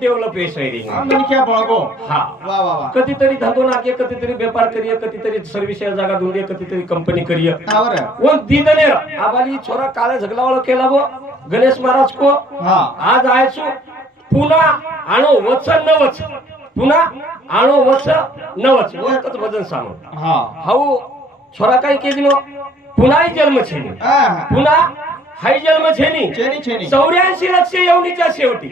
Develop हा म्हणे क्या बळगो हा. वा वा वा. कधीतरी धंदो नाके कधीतरी व्यापार करिये कधीतरी सर्व्हिस जागा धुंदे कधीतरी कंपनी करिये हा वो दीदने आबाली छोरा काळे झगलावाळो केला गो गणेश महाराज को. हा. आज आयसू पुन्हा आणो वच न वच पुन्हा आणो वच न वच एकच वजन सांगू. हा. हाऊ छोरा काय केली पुन्हा जन्म छेनी हा हा. पुन्हा हाय जन्म छेनी. चौऱ्याऐंशी लक्ष येवणीच्या शेवटी.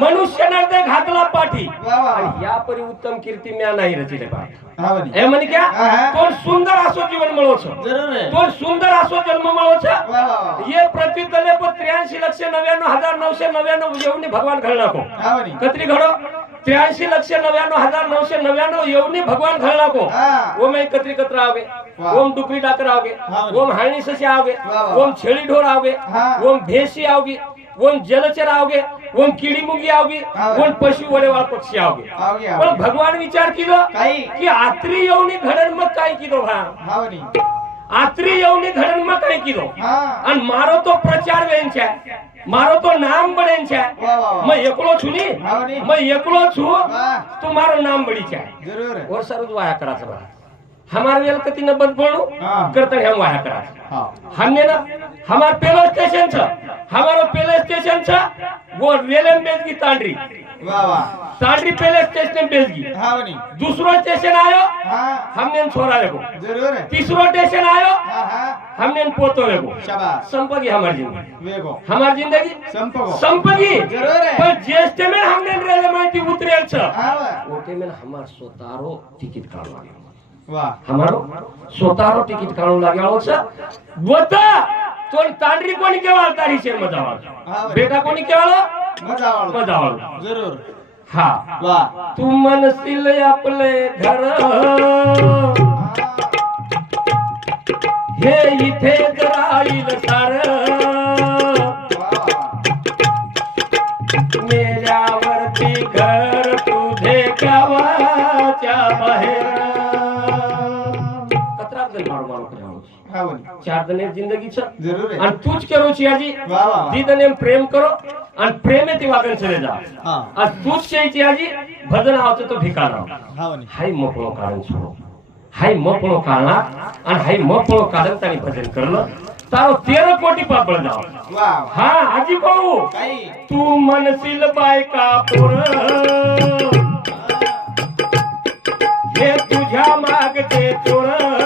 मनुष्य नरते घातला पाठी. वा वा या परी उत्तम कीर्ती म्या नाही रचिले हा म्हणे क्या. कोण सुंदर असो जीवन आहे. कोण सुंदर असो जन्म वा वा वा. ये प्रतितले पण त्र्याऐंशी लक्ष नव्याण्णव हजार नऊशे नव्याण्णव येवणी भगवान घड नको हा म्हणे कत्री घडो. त्र्याऐंशी लक्ष नव्याण्णव हजार नऊशे नव्याण्णव येवणी भगवान घड नको हा. ओम एक कत्री कत्र आवगे वा. ओम डुकरी डाकर आवगे हा. ओम हाळणी ससे वा. ओम छेळी ढोर आवगे हा. ओम भेसी आवगे ओम जलचर आवगे ओम किडी मुंगी आवगे हा. ओम पशु वडेवाळ पक्षी आवगे आव घ्या पण भगवान विचार केलो की आत्री येवणी घडण मग काय किलो भा? हा आत्री येवणी घडण मग काय किलो? आणि मारो तो प्रचार वेंच्या मारो तो नाम बडेंच्या वा वा वा. मैं एकलो छु नी? हा म्हणे मैं एकलो छु? वा. तुम्हारो नाम बड़ी चाहे जरूर आहे हमारे वेल कति न बंद पड़ो? करते हम वहां करा हमने ना हमार पेलो स्टेशन छ। हमारो पेलो स्टेशन छ वो रेल में की तांडरी। वाह वाह। तांडरी पेलो स्टेशन में बेच गई हां स्टेशन आयो हमने छोरा लेको जरूर है। स्टेशन आयो हमने पोतो लेको शाबाश। संपगी हमारी जिंदगी। वेगो। हमारी जिंदगी? संपगो। संपगी जरूर पर जीएसटी में हमने रेल में की उतरेल छ। ओके में हमार सोतारो टिकट काटवा हमारो सोतारो टिकट काढून तोन तांडरी कोणी केवाळ तारी मजावाळ बेटा कोणी केवाळ मजावाळ मजावाळ जरूर. हा. वा. तू मनसिल आपले घर. हे इथे जराईल सार. मेल्यावरती घर तुझे गावाच्या बाहेर. म्हणे चार जण जिंदगीच जरूर आहे आणि तूच करो वा वा. जिदने प्रेम करो आणि प्रेम ती वागण चले जा। हा। आणि तूच चियाजी भजन आवचं तो ठिकाण हा म्हणे हाय मोकळो कारण छोडो हाय मोकळो काढणार आणि हाय मोकळो काढत आणि भजन करलं तारो तेरा कोटी जाव वा वा. हा पाहू काही तू मनसील बायका पोर हे। तुझ्या मागचे चोर।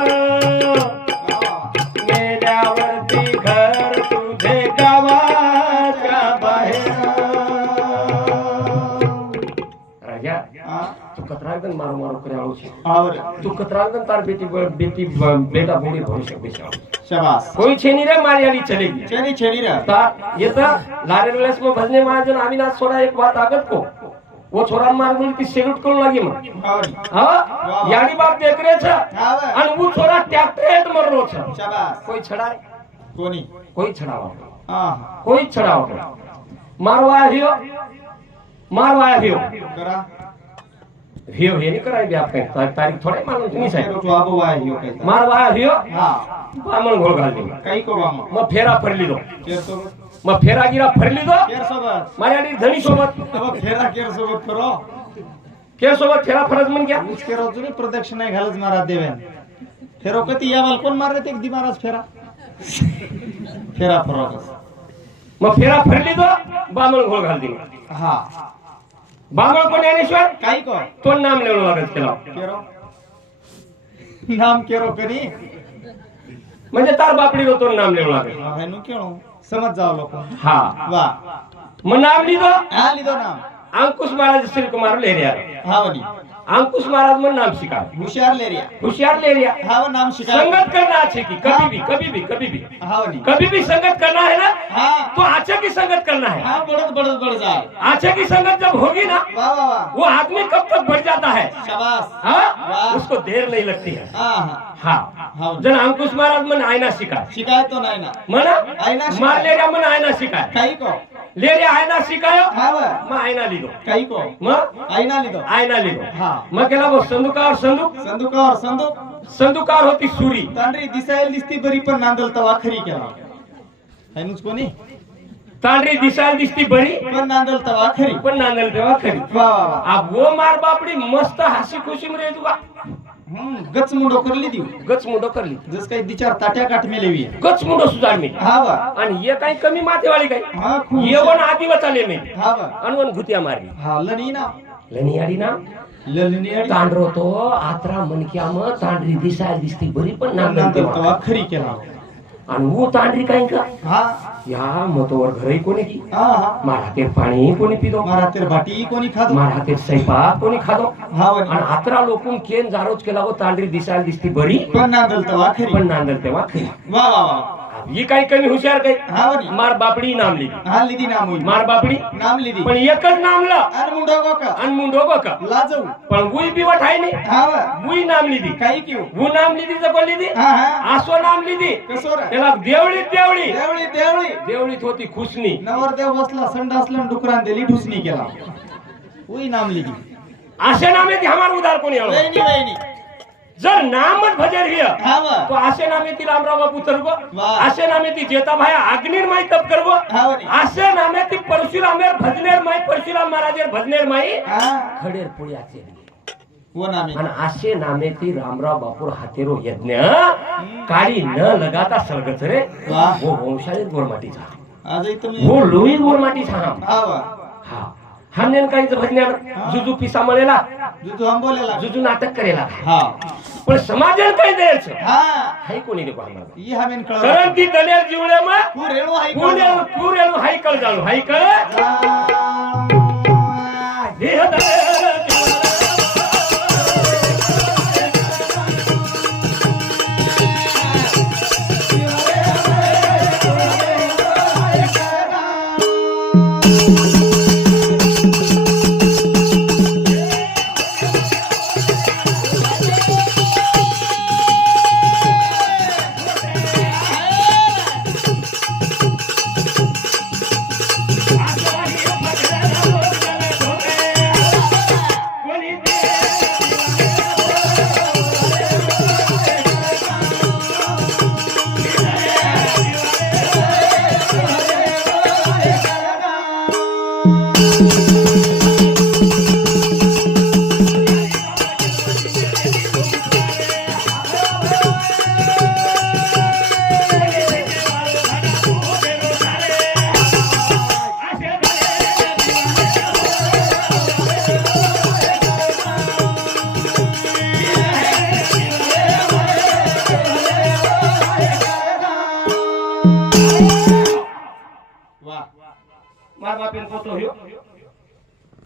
तू कतरागन मारू मारू करे आळू છે हा बरं તું કતરાગન તાર બેટી બેટી બેટા બોડી ભવિષ્ય બેસાડ शाबास કોઈ છે ની રે મારી આલી ચલેગી छेनी छेनी रे ता येता लारेल वेळेस मग भजने महाजन अविनाश सोडा एक बात आगत को वो छोरा मार बोल की सेल्यूट करू लागी मग हा म्हणे हा याडी बाप देख रे छ हा वा. आणि वो छोरा ट्रॅक्टर हेट मरलो छ शाबास कोई छडाय कोणी कोई छडावा हा कोई छडावा करा हियो हे नाही कराय बी आपण ता- तारीख थोडे मानून तुम्ही साहेब तो आबो वाय ह्यो काय मारवा हियो हा बामण घोळ घालली काही करू आम्हा मग फेरा फरली दो केर सोबत मग फेरा गिरा फरली दो केर सोबत माझ्या धनी सोबत अबो फेरा केर सोबत करो के सोबत फेरा फरज म्हण घ्या ऊस केरो जुनी प्रदक्षिणा घालच महाराज देवेन फेरो कधी या कोण मारले ते दी महाराज फेरा फेरा फरो मग फेरा फरली दो बामण घोळ घालली हा बामण कोण ज्ञानेश्वर काही को तो नाम लेवलं लागत केला. केरो. नाम केरो करी म्हणजे तार बापडी तो नाम लेवलं लागत हा नु केळो समज जाव लोक हा. वा. मग नाम लिहितो? हा लिदो नाम. अंकुश महाराज श्रीकुमार लेरिया हा वनी अंकुश महाराज मग नाम शिका. हुशार लेरिया. होशियार लेरिया. हा नाम शिकार संगत करना अच्छे की कभी भी कभी भी कभी भी. हा कभी भी संगत करना है ना? हा. तो अच्छे की संगत करना है हा बढ़त बढ़त बढ़ जाए अच्छे की संगत जब होगी ना वाह वाह वाह वो आदमी कब तक बढ़ जाता है? शाबाश हाँ। उसको देर नहीं लगती है. हा. जन अंकुश महाराज मन आयना शिकाय. शिकायत तो नाही ना. म्हणा आयना शिकाय. मार लेरिया मन आयना शिकाय. काही को. लेरिया आयना शिकायो. हा वा मग आयना लिहिलो. काही को. मग? आईना लिदो आयना हा. मग केला बघ संदुकार संदूक? संदुकार संदूक. संदुकार होती सुरी. तांडरी दिसायला दिसती बरी पण नांदल तवा खरी केला. हैनुच कोणी? तांडरी दिसायला दिसती बरी पण नांदल तवा खरी. पण नांदल तेव्हा खरी. वा वा वा. आ वो मार बापडी मस्त हासी खुशी मध्ये तुका. हम्म, गच मुंडो करली देऊ गच मुंडो करली. जस काही ताट्या काठ मेलेवी गच मुंडो सुधार मी हा वा. आणि ये काही कमी माथेवाली काही हा खूप. येवन आधी वचाले मी. हा वा. अनवन घुतिया मारली. हा लणी ना. लनियाडी ना? ललणी आणि तांडरो तो आत्रा मनक्या म तांडरी दिसायला दिसती. बरी पण तेव्हा तवा खरी केला. आणि वो तांडरी काही का? हा. या मतोवर घरही कोणी की? मार हातेर पाणी कोणी पिदो मारा तेर भाटी कोणी खादो मार हातेर स्वयंपाक कोणी खादो हा आणि आत्रा लोकून केन जारोच केला गो तांडरी दिसायला दिसती बरी? पण नांदल तवा खरी. पण नांदल तेव्हा खरी. वा वा वा. ही काही कमी हुशार काही. हा मार बापडी नाम लिहिली. हा लिदी नाम होई मार बापडी? नाम लिदी पण एकच नामला अन मुंडो गोका आणि मुंडो का? लाजऊ पण वुई बी वठाय नाही. हा वा वुई नाम लिहिली. काही किव वू नाम लिहिली जको लिहिली? हा हा. आसो नाम लिहिली. कसो रे त्याला देवळीत देवळी. देवळी देवळी. देवळीत होती खुशनी नवरदेव बसला संडासला डुकरान दिली ढुसणी केला. होई नाम लिदी असे नाम येते हमार उदार कोणी आलो वहिनी वहिनी. जर नामच वा तो असे नाम येते रामराव बापू वाह. असे नाम येते जेताभाया अग्निर्माई तप करगो हा वनी असे नाम येते परशुरामेर भजनेर माई परशुराम महाराजेर भजनेर माई खडेर आणि असे नामे ती रामराव बापूर हातेरो यज्ञ काळी न लगाता सरगच रे. वो. वंशाळीत गोरमाटीचा वो गोरमाटीचा हा. हा वा हा हा नेमकाईच भजन्यान जुजू पिसा मळेला जुजू आंबोलेला. जुजू नाटक करेला. हा. पण समाजाला काय द्यायचं? हा. हाय कोणी देखो आम्हाला. हमेन कळ कारण ती दलेर जीवड्या मग रेणू हाय हायकल जाणू हायकल हे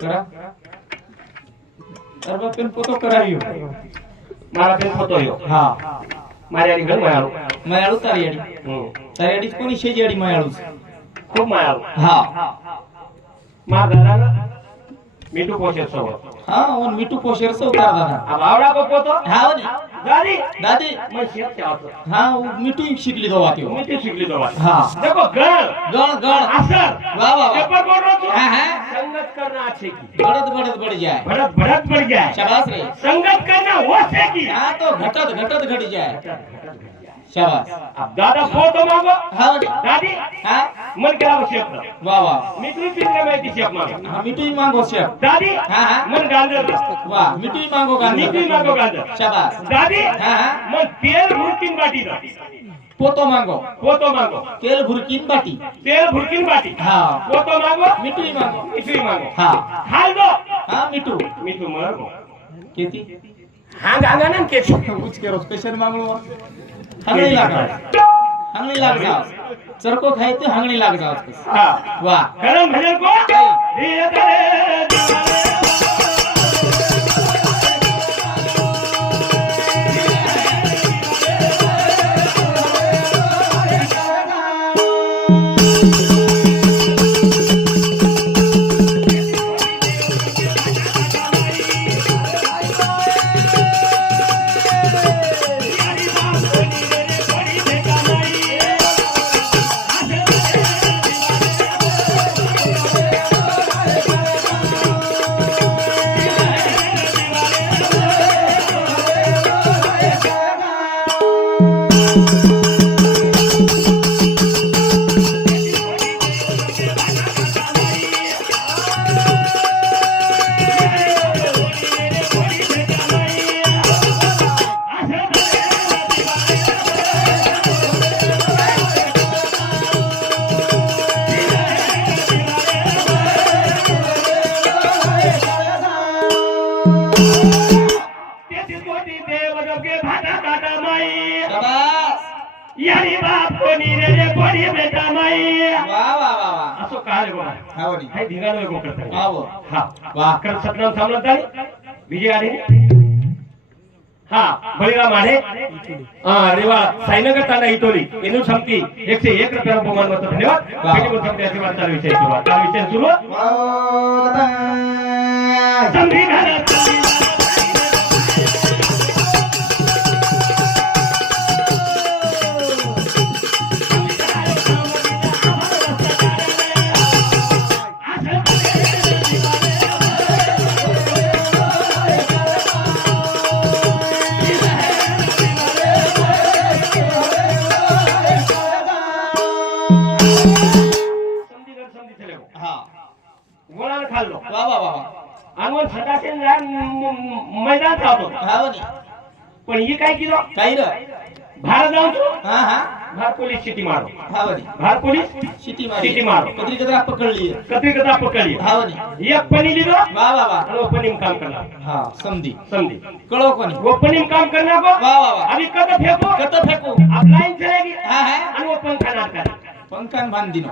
કરા? તારા પેન પોતો કરાયો મારા પેન પોતો યો હા. મારી આડી ઘર માયાળો. માયાળો તારી આડી? તારી આડી કોની છે મા ઘરાના మిట్టు పోసేస్తావు అవును మిట్టు పోసేస్తావు లావడా పోతావు దాदी दादी. मग शेत ठेवायचं. हा हो, मिठू शिकली जाऊ आती मी ते शिकली जाऊ हा. देखो गण गण गण असर. वा वा पेपर बोल रहा तू हां हां. संगत करना अच्छे की. बढ़त बढ़त बढ़ जाए बढ़त बढ़त बढ़ जाए शाबाश रे. संगत करना हो से की. हां तो घटत घटत घट जाए शाबास. दादा फोटो मागो दादी मन करावं शेप वा वा. मी तुम्ही पित्र माहिती शेप मिठी मागो मन गांजर. वा मिठी मागो दादी बाटी पोतो मांगो पोतो मांगो तेल भुरकीन बाटी. तेल भुरकीन बाटी. हा. पोतो मांगो मिठी मांगो मिठी मांगो हा. हाल दो हा मिठू. मिठू मर किती? हा गांगा ना केची उच के रोज कशाने मागलो हांगणी लागणार. हांगणी लागणार. चरको खाय हंगणी हांगणी लागणार वा. हाँ વાહ. गरम भजन को धीरे धीरे बघा हा वनी हाय धिंगाणं वेगळं करतात हा वो हा वाह करत सतराम थांबलं ताई विजय आढे हा बळीराम आढे हा रेवा साईनगर तांडा इटोली मेनू संपती एकशे एक रुपया बहुमान मत धन्यवाद पण ही काय केलं? काही र? भारत जाऊन तू? हा हा. भार पोलीस सिटी मारो. हा वनी भार पोलीस शिटी मारी. शिटी मारो. कधी कधी पकडली. कधी कदा पकडली हा वनी एक पनी लिहिलो? वा वा वा. आणि ओपनिंग काम करणार. हा समधी. समझी कळो कोणी. ओपनिंग काम करना को वा वा वा. अभी कद फेंको? कत फेकू? अब लाइन चलेगी हा हा. आणि वो पंखा नाट कर पंकान बांधिनो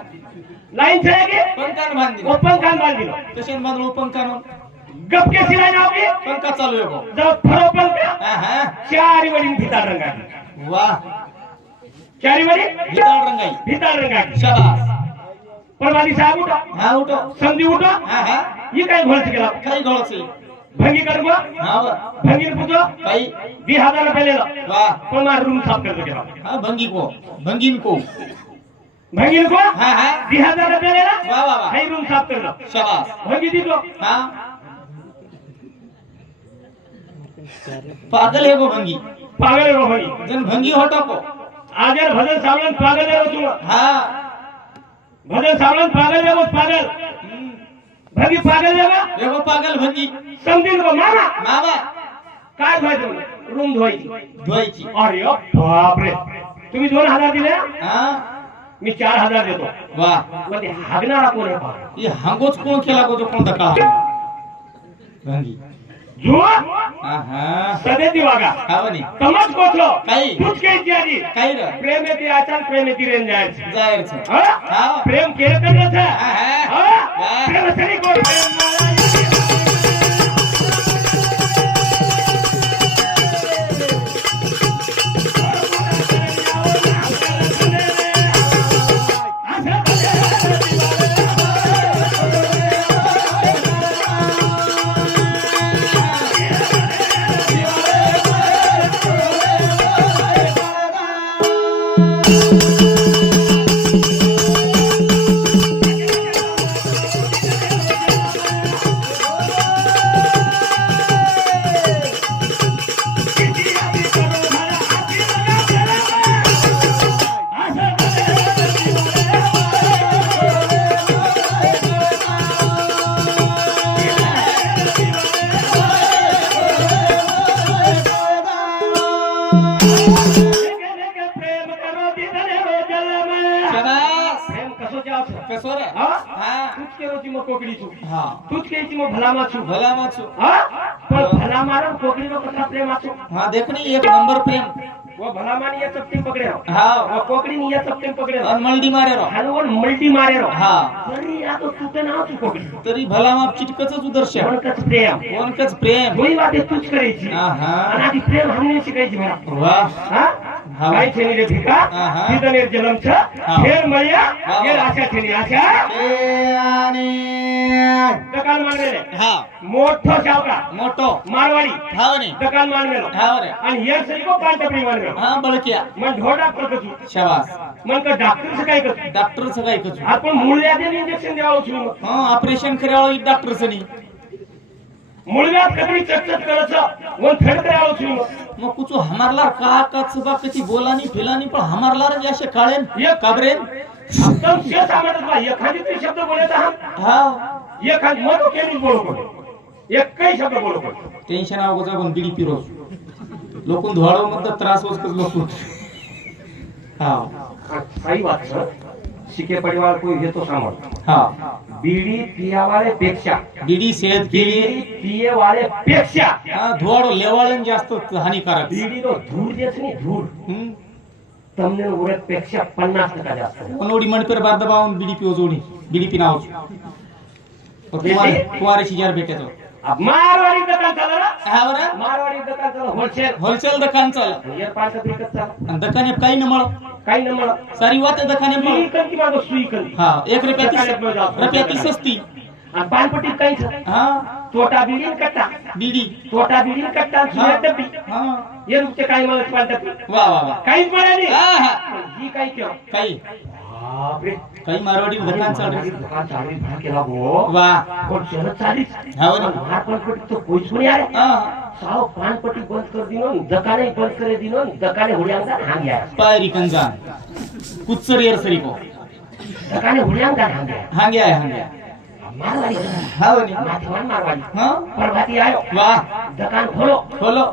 लाइन चलेगी पंकान बांधिनो वो पंखा बांध दिलो. कशाने बांधलो? पंकानो गप के सिला जाओगे पंखा चालू आहे भाऊ. जब फरो पंखा. हा हा. चारी वडी भिताळ रंगाची वा. चारी वडी भिताळ रंगाई. भिताळ रंगाची शाबास. परवादी साहेब उठो. हा उठो. समधी उठो. हा हा. ये काय घोळ केला? काही घोळच भंगी करू हा वा. भंगीन पुतो. काही. वी हजार रुपये ले लो वा. पण मार रूम साफ करतो केला? हा भंगी को. भंगीन को. भंगीन को? हा हा. वी हजार रुपये वा वा वा. हाई रूम साफ कर लो शाबास. भंगी दिलो हा. पागल है वो भंगी। पागल रो भंगी। जन भंगी होटो को। आजर भजन सावळन पागल रो तुम। हा। भजन सावळन पागल रो पागल। भंगी पागल रो एगो पागल भंगी। समजून गो मामा। मामा। काय धुवायचं रूम धुवायची धुवायची अरे बापरे तुम्ही दोन हज़ार दिले हा? मी चार हज़ार देतो। वा मध्ये हागणारा कोण आहे. ये हांगोच कोण केला को जो कोण दका भंगी। जो हा हा सदे दिवागा हा वनी तमच कोथलो काही. तूच घ्यायची आधी काही र प्रेम येते आचार प्रेम येते रेन जायचं जायर छ हा? हा प्रेम केलं तर नस हा, हा. प्रेम सरी कोण प्रेम देखनी एक नंबर प्रेम. वो भला मानी ये चपटीन पकड़े हो हा. वो कोकडी नि ये चपटीन पकड़े हो आणि मल्डी मारे रो हलवण मल्टी मारे रो हा. तरी या तो तुते ना तू कोकडी तरी भला माप चिटकच उदर्श. कोणकच प्रेम. कोणकच प्रेम. होई वाटे तूच करायची. हा हा. आणि प्रेम हमने शिकायची मला वा. हा? हा. काय छेनी रे भिका. नेर जलम छ हा. फेर वा. ये आशा छेनी आशा. ए आणि दकान मानलेले हा. मोठो शावका मोठो. मारवाडी. हा वनी दकान मानलेलो हा रे आणि हेर सरी को पांटपडी मानलेलो हा बळक्या. मन ढोडा करतो शाबास. मन का डॉक्टर काय करतो? डॉक्टरचं काय कचू आपण मुळव्याध इंजेक्शन द्यावं છું हा ऑपरेशन करावं डॉक्टरचं नाही कधी वन करावं છું मग कुछ हमारला का कचबा कती बोलानी फिलानी पण हमारला रे असे काळेन ये काबरेन? सांगत बा एखादी शब्द बोलायचा हा. हा. एखादी मग केली बोलू पण. एक काही शब्द बोलू पण. टेन्शन आव जाऊन बिडी पिरोज लोकून धुवाळो मत त्रास होत लोकून हा. सही बात सर शिके परिवार को ये तो समझ हा. बीडी पिया वाले पेक्षा। बीडी सेहत के लिए पिए वाले पेक्षा। हाँ, धोड़ लेवाळण जास्त हानिकारक। बीडी तो धूर देस नाही धूर। हम्म. તમને पेक्षा पन्ना પન્નાસ ટકા જાસ્ત पनोडी मणपेर बाद दबावून बीडी पियो जोडी। बीडी पिनाव कुवार कुवारे शिजार भेटेतो આ મારવાડી દુકાન ચાલે ને? हा बरं। मारवाडी दुकान ચાલે હોલસેલ હોलसेल दुकान चाल। યાર પાંચ રૂપિયા દુકાન ચાલે. आणि दुकाने काही न मळ। सारी वाते दखाने माझं सुई कर हा एक रुपया तीस रुपया तीस असती. आणि काही हा. तोटा बिडी कट्टा? बिडी. तोटा बिडी कट्टा सुया हा. हे रुपये काही मला पान वा वा वा. काहीच मिळाली हा हा. जी काही केलं. काही. બાપ રે કઈ મારવાડી ભગવાન ચાલે? ભગવાન ચાલે ભણ કે લાગો. વાહ. કોણ શરત ચાલી? હા હાથ પર કોટી તો કોઈ છોડી આરે સાવ પાંચ કોટી બંધ કરી દીનો દકાને બંધ કરી દીનો દકાને હોડિયા હાંગ્યા પારી કંગા કુચર એર સરીકો. દકાને હોડિયા હાંગ્યા હાંગ્યા હાંગ્યા મારવાડી હા માથે મારવાડી. હા? પરવાતી આવ્યો વાહ. દકાન ખોલો. ખોલો.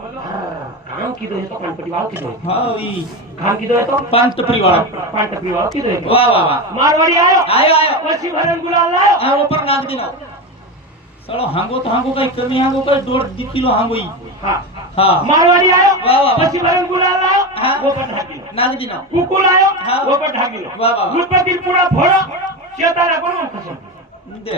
કામ કીધું એ તો પાનપટ્ટી વાળો કીધું હા ઈ. કામ કીધું એ તો? પાંચ ટપરી વાળો. પાન ટપરી વાળો કીધું એ તો. વાહ વાહ વાહ. મારવાડી આયો? આયો આયો. પછી ભરણ ગુલાલ લાયો? આ ઉપર નાખ દીનો. સળો હાંગો તો હાંગો કઈ કમી હાંગો કઈ દોઢ દી કિલો હાંગો ઈ. હા. હા. મારવાડી આયો? વાહ, વાહ, વાહ. પછી ભરણ ગુલાલ લાયો? હા. ગોપર ઢાકી નાખ દીનો. કુકુ લાયો હા. ગોપર ઢાકી વાહ, વાહ, વાહ. પૂરા ફોડો શેતારા કોણ ખસે દે.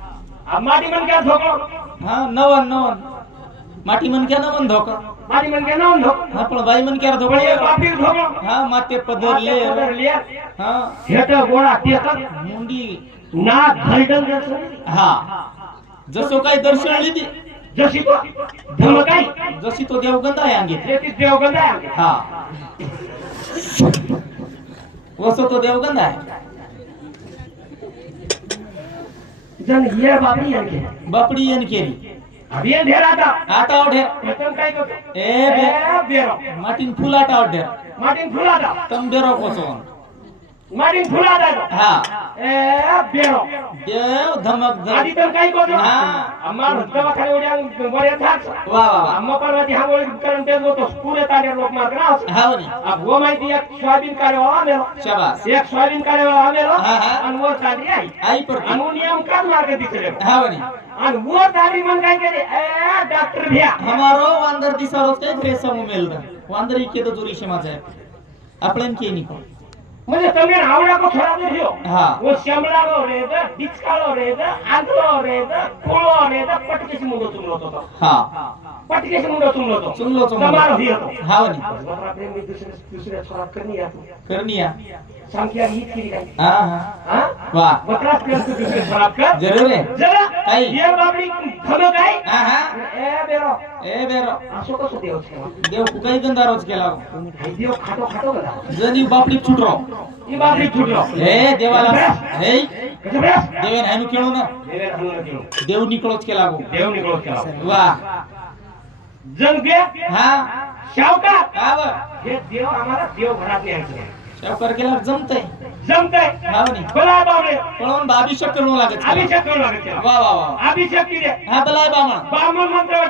माटी मनक्या धोका हा नवन नवन। माटी मनक्या नवन धोका माटी मनक्या नवन धोका हा पण बाई मनक्या धोका बापी धोका हा माते ये तो बोला क्या कर मुंडी। ना घलडल जसं हा। जसं काय दर्शन लिदी जसी तो धमकाई जसी तो देवगंध आहे अंगी देवगंध आहे हा। वसं तो देवगंध है। जन ये बापड़ी यान के बापड़ी यान के अभी ढेर आता आता और ढेर मतन काय को ए बे बेरो मार्टिन फुलाटा और ढेर मार्टिन फुलाटा तुम बेरो कोसोन મારી ભૂલા દાદા હા એ બેણો બેણો ધમક ધમ આદી તમ કઈ કોજો હા અમાર દવા ખાલી ઓડિયા મોરે થાક વાહ વાહ અમ્મા પરવાતી હા ઓળી કરન તે તો પૂરે તાડે લોક માર ગ્રાસ હા ની આ ભો માઈ એક સોયાબીન કાળે આમેલો શાબાશ એક સોયાબીન કાળે આમેલો અન મોર તાડી આઈ આઈ પર અનુ નિયમ કામ લાગે દીચલે હા ની અન મોર તાડી મન કઈ કે એ ડોક્ટર ભ્યા હમારો વાંદર દિસા રોતે ફ્રેસમ ઉમેલ વાંદરી કે તો દુરી છે માજે આપણે કે ની કોણ મને તમે આવડા કો થોડા દે છો હા ઓ શ્યામલાલો રે દે ડિચકાળો રે દે આંધળો રે દે કોળો રે દે પટકેસી મુંડો ચુમલો તો તો. हा પટકેસી મુંડો ચુમલો તો चुनलो चुनलो તમારો હિયો તો हा ने બકરા પ્રેમ ની દુસરે દુસરે છોરા કરની આતો शांति यार ईद की? देव कुकाई गंदा रोज केला देव खाटो खाटो गला जनी बापली छूट देवाला हे? देवेन हानू ना देव निकळोच केला हो. वा निकळोच केला हा. शावका हे. देव आम्हाला देव घरातले आणले शावकार केला जमतय. जमतंय. ने बोला शक्कर नो लागत. अभिषेक करू लागेल. वाह वाह वाह अभिषेक किरे हा बलाय बामण बामण मंत्र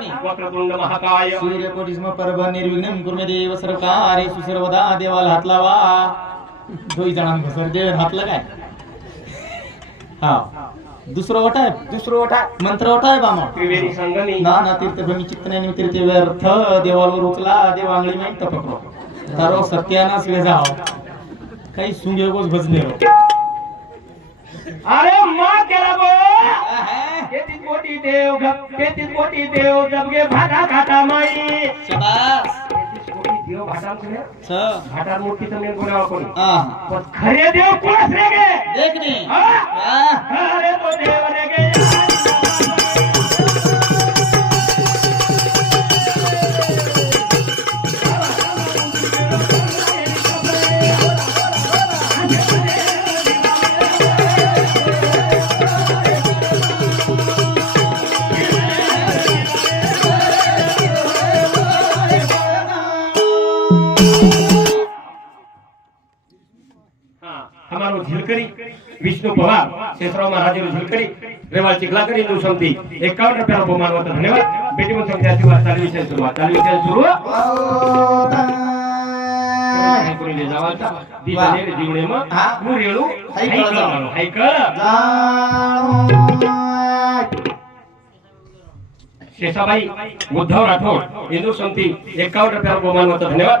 ने वक्रतुंड महाकाय. सूर्यकोटीस्म परभ निर्विघ्नं कुर्मे देव सर्वकारे सुसर्वदा देवाला हात लावा. दोई जणांना घसर देव हातला काय हा दुसरं ओठ आहे. दुसरं वाटा. मंत्र ओठ आहे बामण त्रिवेणी संगमी. नाना तीर्थभूमी चित्तने तीर्थ व्यर्थ. देवावर उचला. देव आंगळी माहीत पकडो तारो सत्यानाच वे जाव काही सुंगे गोज भजने रो अरे मां केला बो. तेतीच मोठी देव घ- तेतीच मोठी देव माई. शबास. तेतीच मोठी देव भाटा म्हणे छ. भाटा कोणी? आ. पण खरे देव कोणच रे गे देख नी हा? आ अरे तो देव रे गे हाँ, हमारो झिलकरी विष्णू पवार शेषराव महाराज झुलकडी रेवाळ चिखलाकर हिंदू समिती एकावन्न रुपयाला बहुमान होतं धन्यवाद बेटी म्हणून समिती आशीर्वाद चालू विषय सुरुवात चालू विषय सुरू कोणी जावाचा दिवाने रे जीवणे मग हा. मुरेळू हाय कळलं जाऊ. हाय कळलं शेषाबाई उद्धव राठोड हिंदू समिती एकावन्न रुपयाला बहुमान होतं धन्यवाद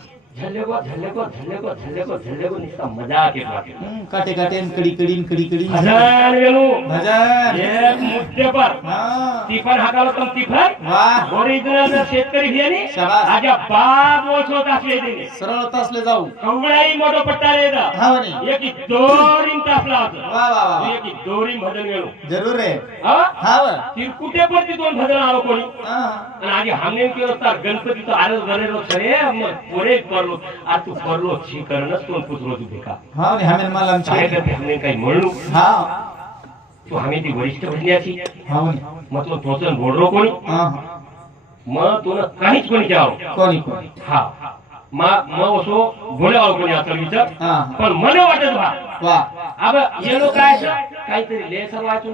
झल्लेको झल्लेको झल्लेको झल्लेको झल्लेको नुसता मजा केला काटे काटे कडी कडी कडी कडी. हजार वेळू भजन एक पर. हा. टिफन हाकालो टिफन वाह ओरिजिनल शेतकरी शाबास. आजा बाप ओछो तासले दिने सरळ तासले जाऊ. कवडाई मोठो पट्टा हा म्हणे. एकी दोरीन तासला होता वा वा वा. एकी दोरीन भजन वेळू जरूर रे. हा? हा. तिरकुटे पर ती दोन भजन आलो कोणी. हा. आणि आधी हामने केलं तर गणपती तो आरस गरेलो सरे मग पोरे करलो आ तू करलो छी करणच तो पुत्र तू बेका हा म्हणे हमेन मला काय आमची करते हमने काही म्हणू हा तू आम्ही ती वरिष्ठ भजन्याची हा म्हणे मग तो तोचन बोललो कोणी हा मग तुला काहीच कोणी द्यावं कोणी कोणी हा मग मग असो बोलावं कोणी असं विचार हा पण मला वाटत बा वा अब हे लोक काय असं? काहीतरी लेसर वाचून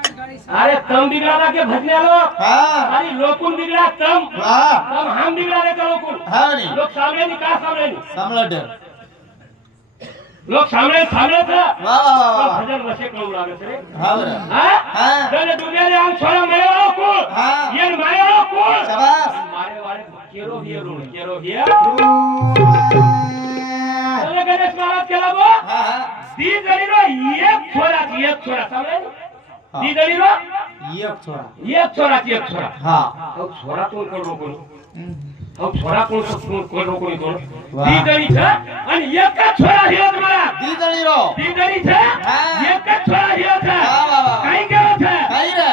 अरे तम बिगड़ा के भजने आलो. हा. अरे लोकुन बिगड़ा तम. वा तम हम बिगड़ा रे का लोकुन? हा म्हणे लोक सामने नहीं का सामने नहीं सांभळा डर लोक सामने सामने था वा वा वा वा. वा. भजन वसे करू लागे रे? हा बरं. हाँ? हा. जने दुनिया रे हम छोरा मेरे को हाँ। ये मारे वालो को शाबास मारे वाले केरो हियर रो केरो हियर चले गणेश महाराज केला बो. हा हा. दी जणी रो एक छोरा एक छोरा सामने हा. दी जणी रो एक छोरा एक छोरा एक छोरा हा अहो छोरा कोण कोण कोण हम्म. अहो छोरा कोण कोण कोण कोण कोण वाह. दी जणी छ आणि एक छोरा हिरो मला दी जणी रो दी जणी छ हाँ. एक छोरा हिरो छ वा वा वा काय केलं छ काही रे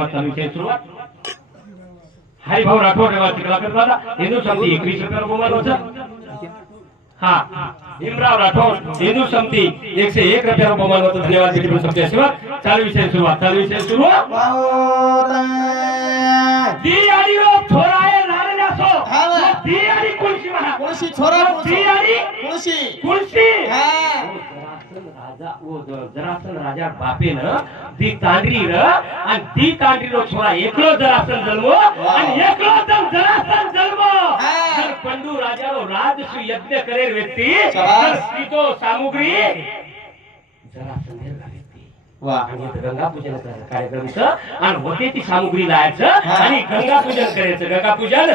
पेटी म्हणून समिती आशीर्वाद चालू विषय सुरुवात हरिभाऊ राठोड रेवाळ कलाकार दादा हिंदू समिती एकवीस रुपयाला बहुमान होतं हा भीमराव राठोड हिंदू समिती एकशे एक रुपयाला बहुमान होतं धन्यवाद पेटी म्हणून समिती आशीर्वाद चालू विषय सुरुवात चालू विषय सुरुवात दी आणि रोग थोराये नारण्यासो हा ना. दी आणि कुळशी म्हणा कोणशी छोरा दी आणि कोणशी कुळशी हा राजा ओ ज- जरासन राजा बापेन दी तांडरी र आणि दी तांडरी रो छोरा एकलो जरासन जन्मो आणि एकलो जम जरासन जन्मो. जर पंडू राजा रो राजसु यज्ञ करे व्यक्ती शाबास. तर सीतो सामुग्री जरासन व्यक्ती वा आणि इथं गंगा पूजन करायचं कार्यक्रमचं आणि होते ती सामुग्री लायचं. आणि गंगा पूजन करायचं गंगा पूजन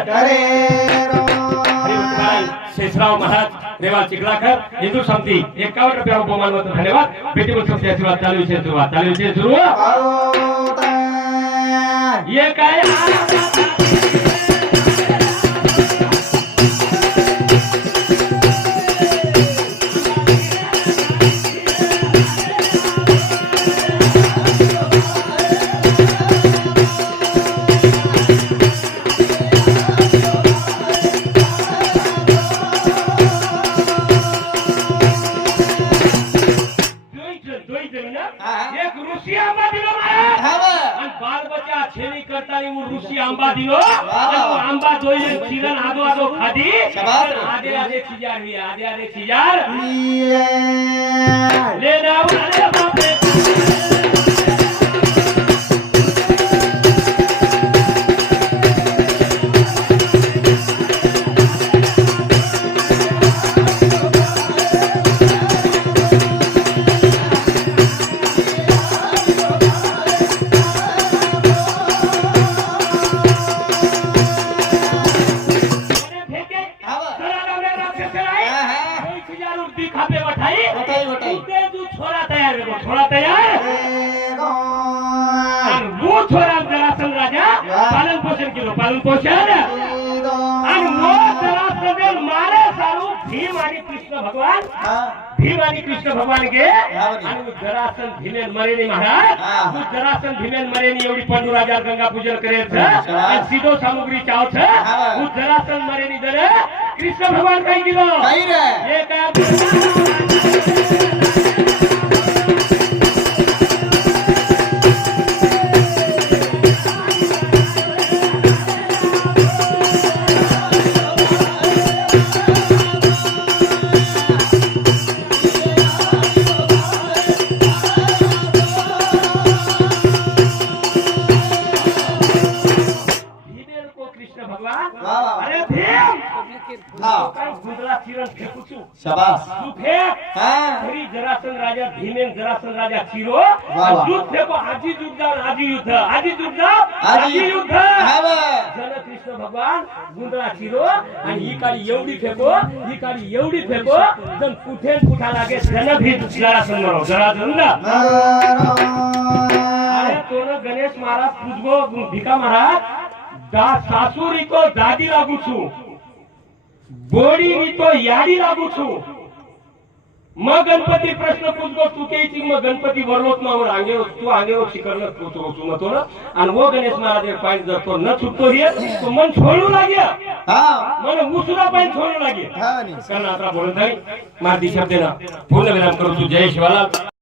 शेषराव महाराज रेवाल चिखलाकर हिंदू समिती एकावन्न रुपया बहुमान होतं धन्यवाद. भेटीबल समिती आशीर्वाद चालू विषय सुरुवात चालू विषय सुरू ये काय? आधे चिजार हुई आधे. आधे चिजार छोरा तयार देखो छोरा तयार आणि वो छोरा जरासन राजा वा. पालन पोषण केलं पालन पोषण आणि वो जरासन मारे सारू भीम आणि कृष्ण भगवान भीम आणि कृष्ण भगवान गे बरोबर. आणि जरासन भीमेन मरेनी महाराज हा. तू जरासन भीमेन मरेनी एवढी पंडू राजा गंगा पूजन करेल शाबास. आणि सीधो सामुग्री चाव छ हा. तू जरासन मरेनी जर कृष्ण भगवान काही दिलं कुठा जरा गणेश महाराज पूजगो भिका महाराज सासुरी को दादी लागू छू. બોડીની તો યાદી લાગુ છું માં ગણપતિ પ્રશ્ન પૂછતો તું કે છે માં ગણપતિ વરલોત માં હું આંગે તું આંગે શિખર ન પૂછો છું નતો ના અને વો ગણેશ મહાદેવ પાણી જતો ન છૂટતો રે તો મન છોડું લાગ્યા હા મને ઉસુરા પાણી છોડું લાગ્યા હા કારણ આપણા ભોળે થાય મારા દિશા દેના પૂર્ણ વિરામ કરું છું જય શિવાલાલ